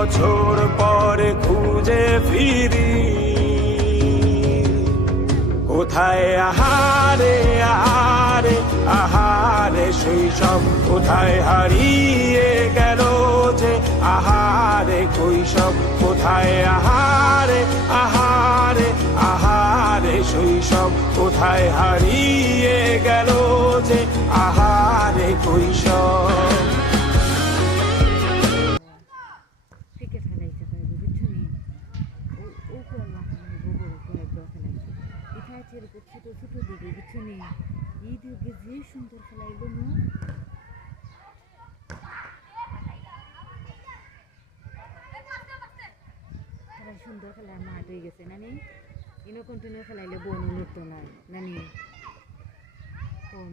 বছর পরে খুঁজে ফিরি কোথায় আহারে আহারে আহারে শৈশব কোথায় হারিয়ে গেল যে আহারে কৈশব কোথায় আহারে আহারে আহারে শৈশব কোথায় হারিয়ে গেল যে আহারে কৈশব ছোট ছোট দিকে কিছু নেই এই দিকে যে সুন্দর খেলাইলো না খেলা সুন্দর খেলার মাঠ হয়ে গেছে নানি ইনো কন্টিনিউ খেলাইলে বন উন্নত নয় নানি কোন